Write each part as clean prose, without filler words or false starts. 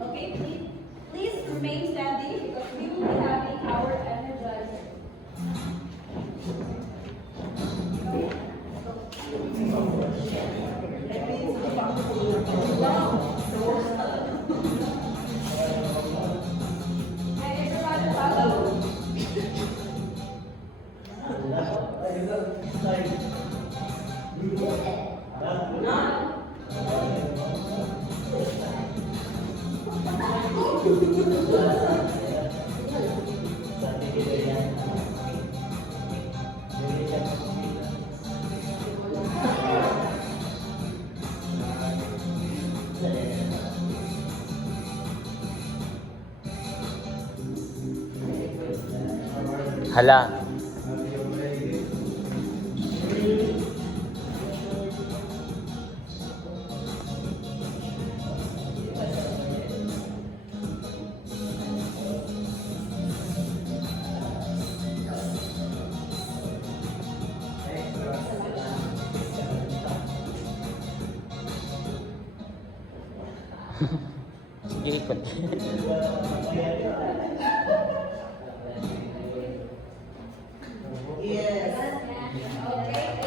Okay, please remain standing because we will be having our energizer. And everybody follow. Hala. Sige, ikot. Okay.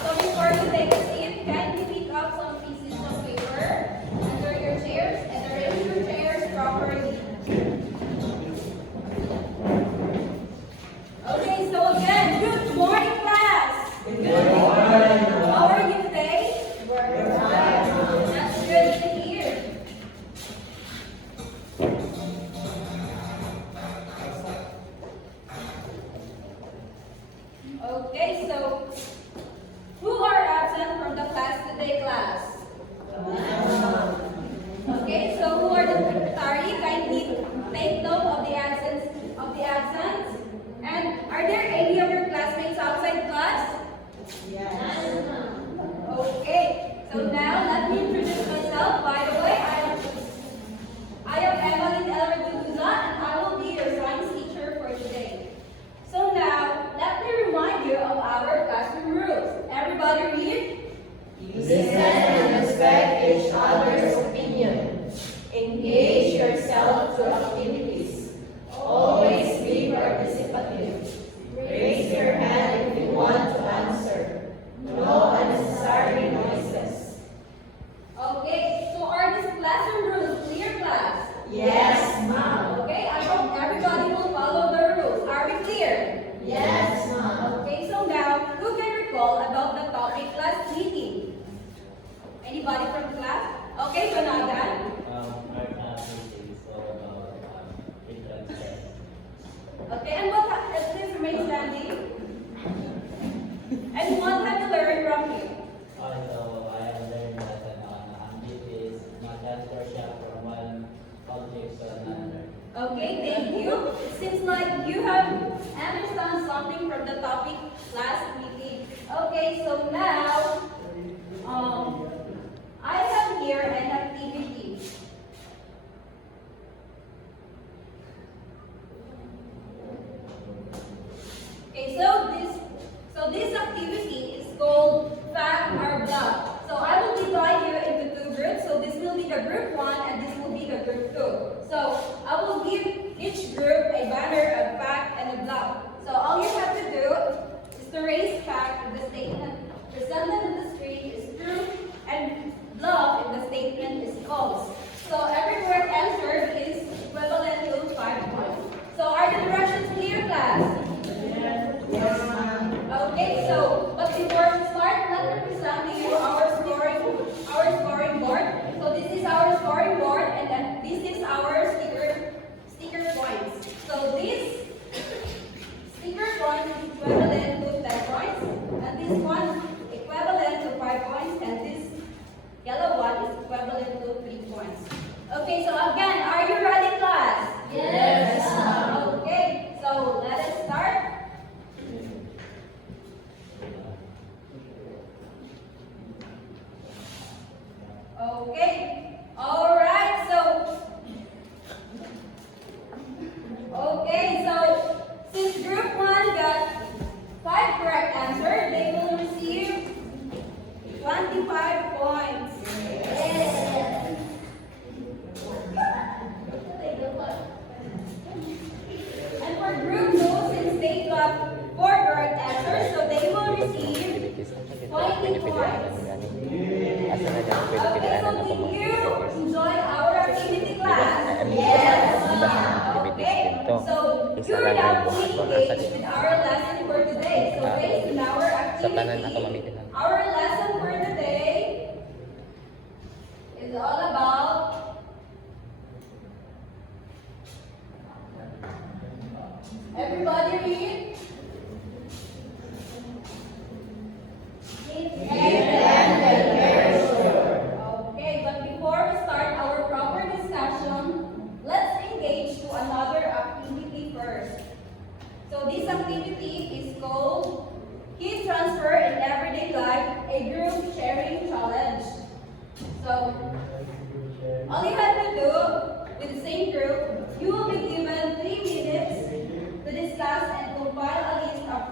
So before you take a seat, kindly pick up some pieces of paper under your chairs and arrange your chairs properly. Okay, so again, good morning, class. Good morning. How are you today? We're fine. That's good to hear. Okay, so who are absent from the class today, class? Okay, so who are the secretary? Kindly take note of the absence. And are there any of your classmates outside class? Yes. Okay, so now let me introduce myself. By the way, I am Emily Elmer, and I will be your science teacher for today. So now, let me remind you of our classroom rules. Everybody read. Listen and respect each other's opinion. Engage yourself to activities. Always be participative. Raise your hand if you want to answer. No unnecessary noises. Okay, so are these classroom rules clear, class? Yes, ma'am. Okay, I hope everybody will follow the rules. Are we clear? Yes, ma'am. Okay, so now, who can recall about the topic class meeting? Anybody from class? Okay, Jonathan. Our class meeting is all about introduction. Okay, and please remain standing. And what have you learned from here? Also, I have learned that ambit is not transversal from one object to another. Okay, thank you. It seems like you have understand something from the topic last meeting. Okay, so now, I have here an activity. Okay, so this activity is called Fact or Bluff. So I will divide you into two groups. So this will be the group 1 and this will be the group 2. So I will give each group a banner, a fact, and a bluff. So all you have to do is to raise fact if the statement presented in the screen is true and bluff if the statement is false. So every correct answer is equivalent to 5 points. So are the directions clear, class? Yes, ma'am. Okay, so but before we start, let me present to you our scoring board. So this is our scoring board, and then this is our sticker engage with our lesson for today. So based on our Sa tanan ako activity, mamitin. our lesson for today is all about everybody read. Okay, but before we start our proper discussion, let's engage to another activity first. So this activity is called Key Transfer in Everyday Life, a group sharing challenge. So all you have to do with the same group, you will be given 3 minutes to discuss and compile a list of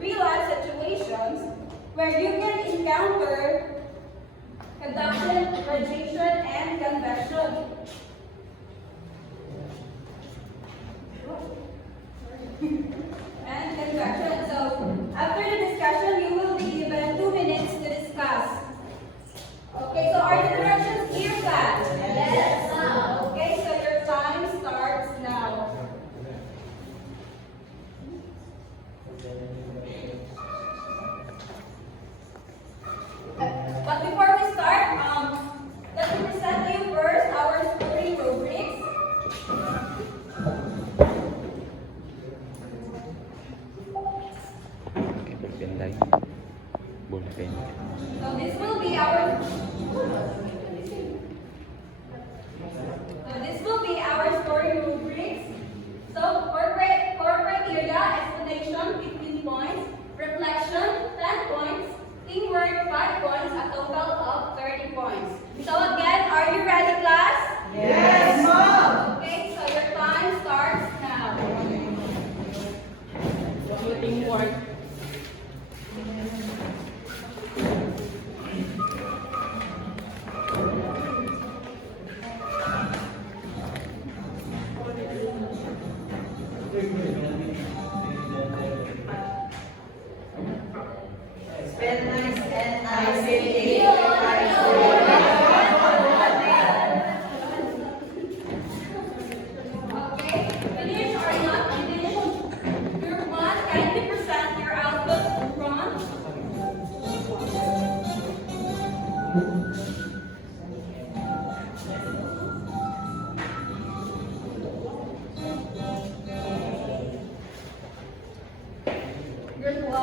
real life situations where you can encounter conduction, radiation, and convection. And convection. So after the discussion, you will be given 2 minutes to discuss. Okay, so are the directions clear, class? Yes, ma'am. Okay, so your time starts now. But before we start, let me present to you first our scoring rubrics. Okay, ballpen tayo. Ballpen. So this will be our scoring rubrics. So for criteria, explanation 15 points, reflection 10 points, teamwork 5 points, a total of 30 points. So again, are you ready, class? Yes, ma'am. Okay, so your time starts now. Teamwork. Spend nice and I say Okay, finish or not finish? Group 1, kindly present your output in front. Group 1.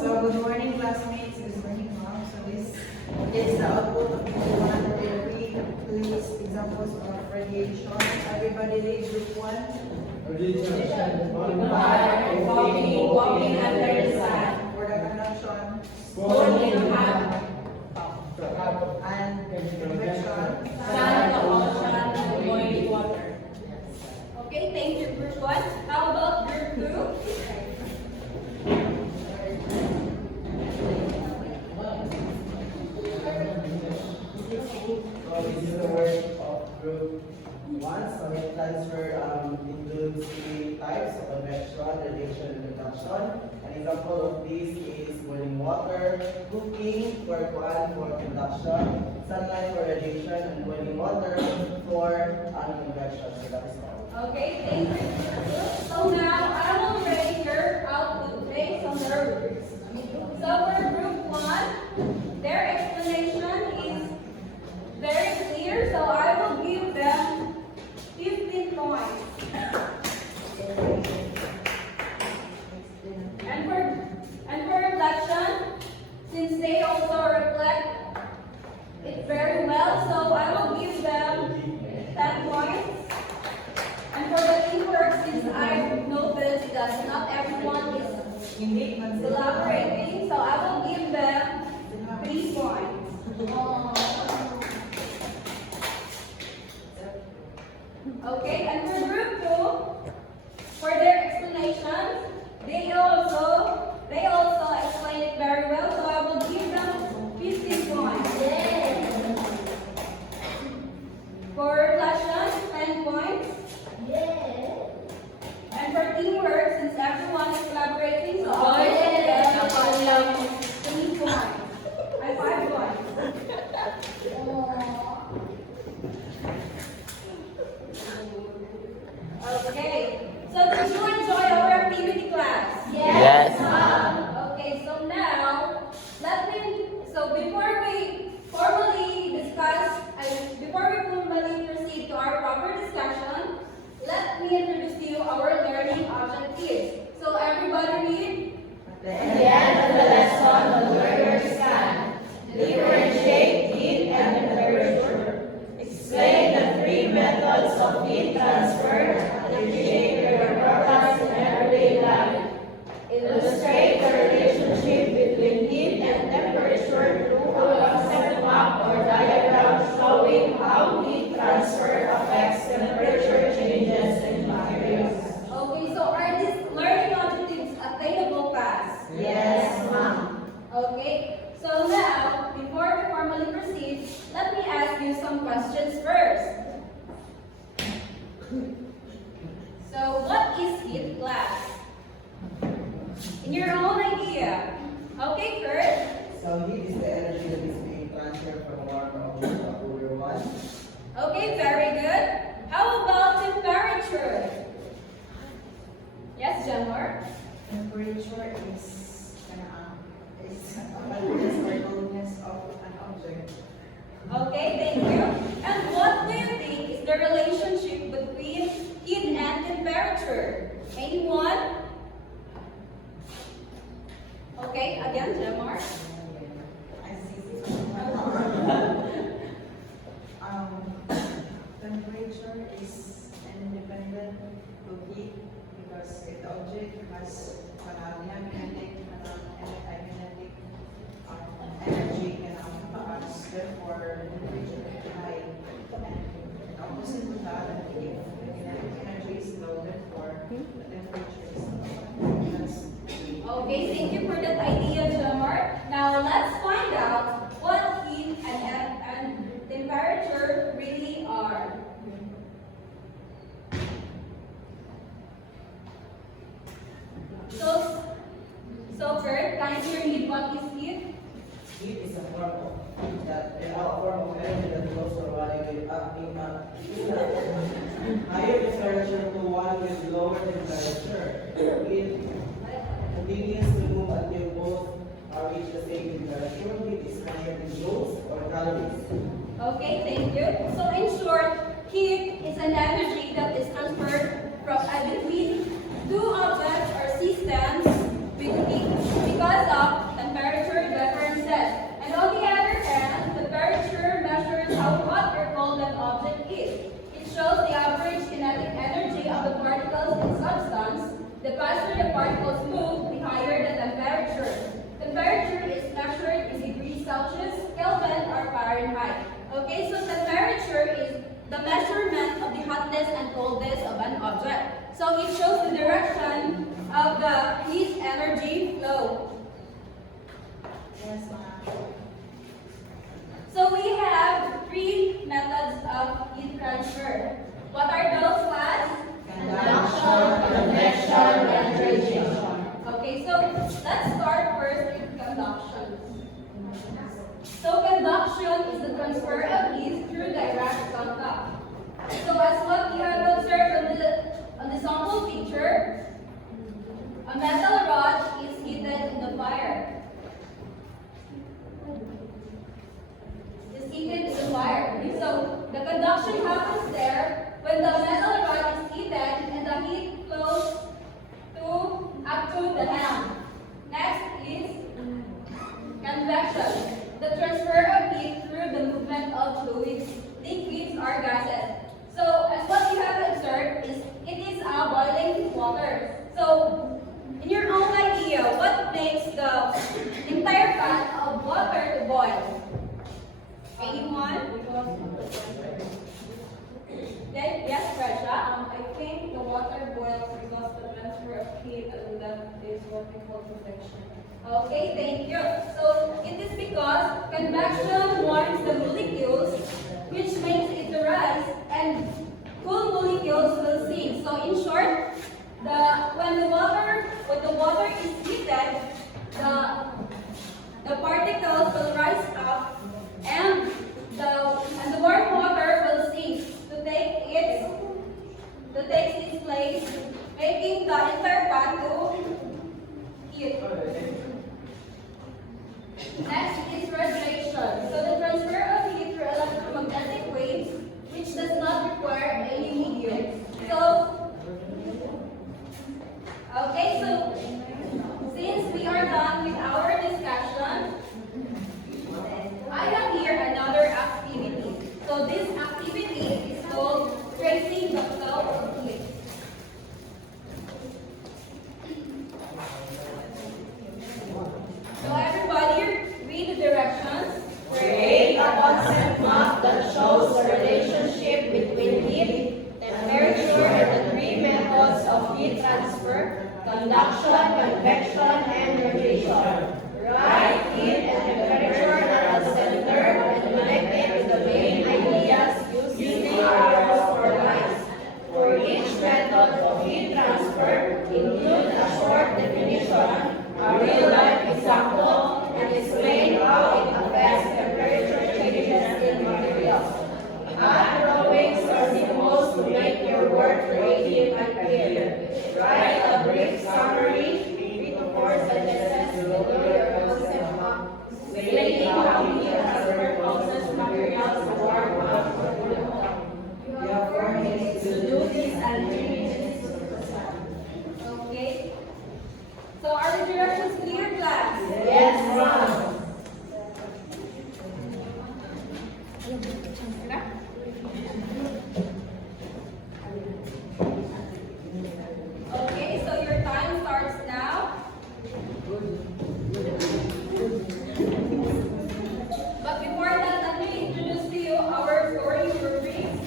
So, good morning, classmates. Good morning, ma'am. So, this is the output of group 1. Please, examples of radiation. Everybody read group 1. Walking under the sun. For the conduction Holding hand. and convection. Sun, the ocean, boiling water. Okay, thank you, group 1. How about group 2? So this is the work of group 1. So it transfer includes 3 types of convection, radiation, and conduction. An example of this is boiling water, cooking for conduction, sunlight for radiation, and boiling water for convection. So that is all. Okay, thank you. So now I will rate your output based on their rubrics. So for group 1, their explanation is very clear, so I will give them 15 points. And for reflection, since they also reflect it very well, so I will give them 10 points. And for the teamwork, since I noticed that not everyone is Hindi man sila. collaborating, so I will give them 3 points. some questions first. So, what is heat, class? In your own idea. Okay, Kurt? So heat is the energy that is being transferred from one object to a cooler one. Okay, very good. How about temperature? Yes, Jamar? Temperature is the coldness of an object. Okay, thank you. And what do you think is the relationship between heat and temperature? Anyone? Okay, again, Jamar. Temperature is independent of heat because if the object has magnetic energy can pass, therefore the temperature is high. And opposite to that, if the kinetic energy is low, therefore the temperature is low. That's Okay, thank you for that idea, Jamar. Now let's find out what heat and temperature really are. So Kurt, can you read what is heat? Heat is a form of energy that flows from one with higher temperature to one with lower temperature. It continues to move until both are reach the same temperature. Heat is measured in joules or calories. Okay, thank you. So in short, heat is an energy that is transferred from between two objects or systems with heat because of temperature differences. And on the other hand, temperature measures how hot or cold an object is. It shows the average kinetic energy of the particles in substance. The faster the particles move, the higher the temperature. Temperature is measured in degrees Celsius, Kelvin, or Fahrenheit. Okay, so temperature is the measurement of the hotness and coldness of an object. So it shows the direction of the heat energy flow. yes, ma'am. So we have three methods of heat transfer. What are those, class? Conduction, convection, and radiation. Okay, so let's start first with conduction. So conduction is the transfer of heat through direct contact. So as what we have observed on the sample picture, a metal rod is heated in the fire. Is heated in the fire. So the conduction happens there when the metal rod is heated and the heat flows up to the lamp. Next is convection, the transfer of heat through the movement of fluids, liquids, or gases. So, as what you have observed, it is a boiling water. So, in your own idea, what makes the entire pan of water to boil? Anyone? Yes, Prasha? I think the water boils because the transfer of heat and that is what we call convection. Okay, thank you. So it is because convection warms the molecules, which makes it rise, and cool molecules will sink. So in short, when the water is heated, the particles will rise up, and the warm water will sink to take its place, making the entire pan to heat. Next is radiation. So the transfer of heat through electromagnetic waves, which does not require any medium. So, okay, so since we are done with our discussion, I have here another activity. So this activity is called tracing the flow of heat. So everybody read the directions. Create a concept map that shows the relationship between heat, temperature, and the three methods of heat transfer, conduction, convection, and radiation. Write heat and temperature at the center and connect it to the main idea Okay, so your time starts now. But before that, let me introduce to you our scoring rubrics.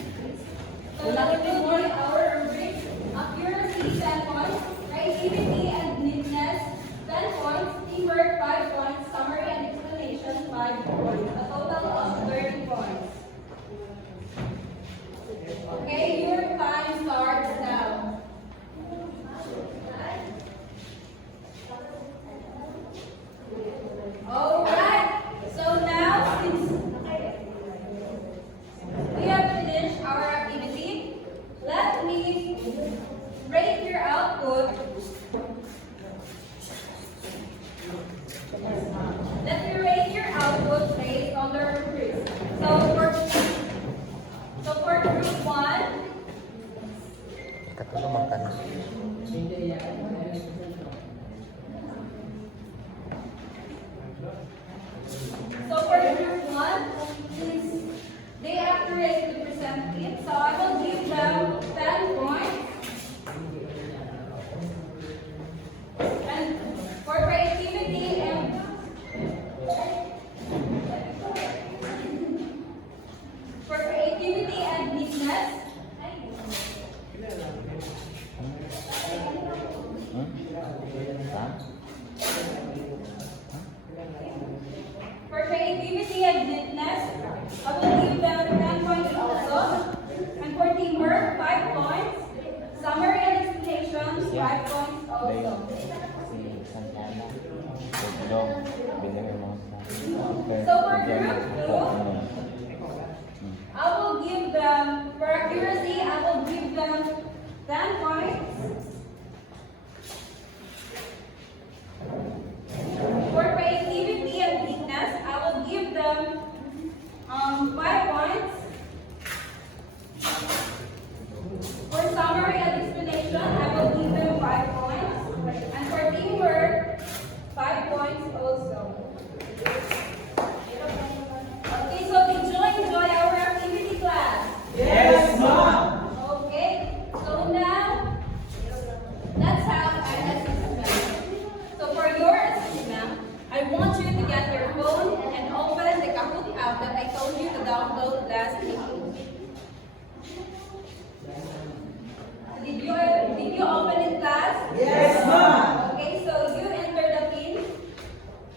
So that will be our rubrics. Accuracy, 10 points. Creativity and neatness, 10 points. Teamwork, 5 points. Summary and explanation, 5 points. A total of 30 points. Okay, your time starts now. Alright, so now since we have finished our activity, let me rate your output. Let me rate your output based on the rubrics. So for group 1, Katulong makan. is they accurately present it. So I will give them 10 points. And for creativity and neatness, for creativity and neatness, I will give them 10 points also. And for teamwork, 5 points. Summary and explanations, 5 points also. So for group 2, I will give them, for accuracy, I will give them 10 points. For creativity and neatness, I will give them 5 points. For summary and explanation, I will give them 5 points. And for teamwork, 5 points also. Okay, so did you enjoy our activity class? Yes, ma'am. Okay, so now let's have an assessment. So for your assessment, I want you to get your phone and open the Kahoot app that I told you to download last week. Did you open it, class? Yes, ma'am. Okay, so you enter the pin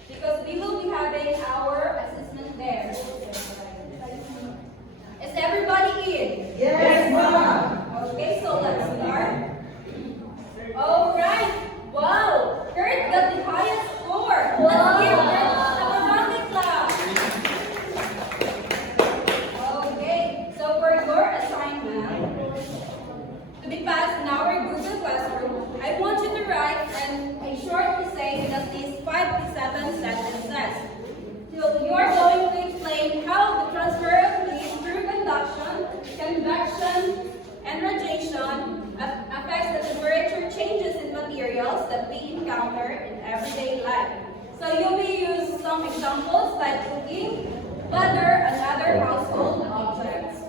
because we will be having our assessment there. Is everybody in? Yes, ma'am. Okay, so let's start. All right. Wow, Kurt got the highest score. Let's give Kurt a round of applause. Okay, so for your assignment, to be passed in our Google Classroom, I want you to write a short essay with at least 5 to 7 sentences. So you are going to explain how the transfer of heat through convection, and radiation affects the temperature changes in materials that we encounter in everyday life. So you may use some examples like cooking, weather, and other household objects.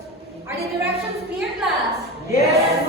Are the directions clear, class? Yes,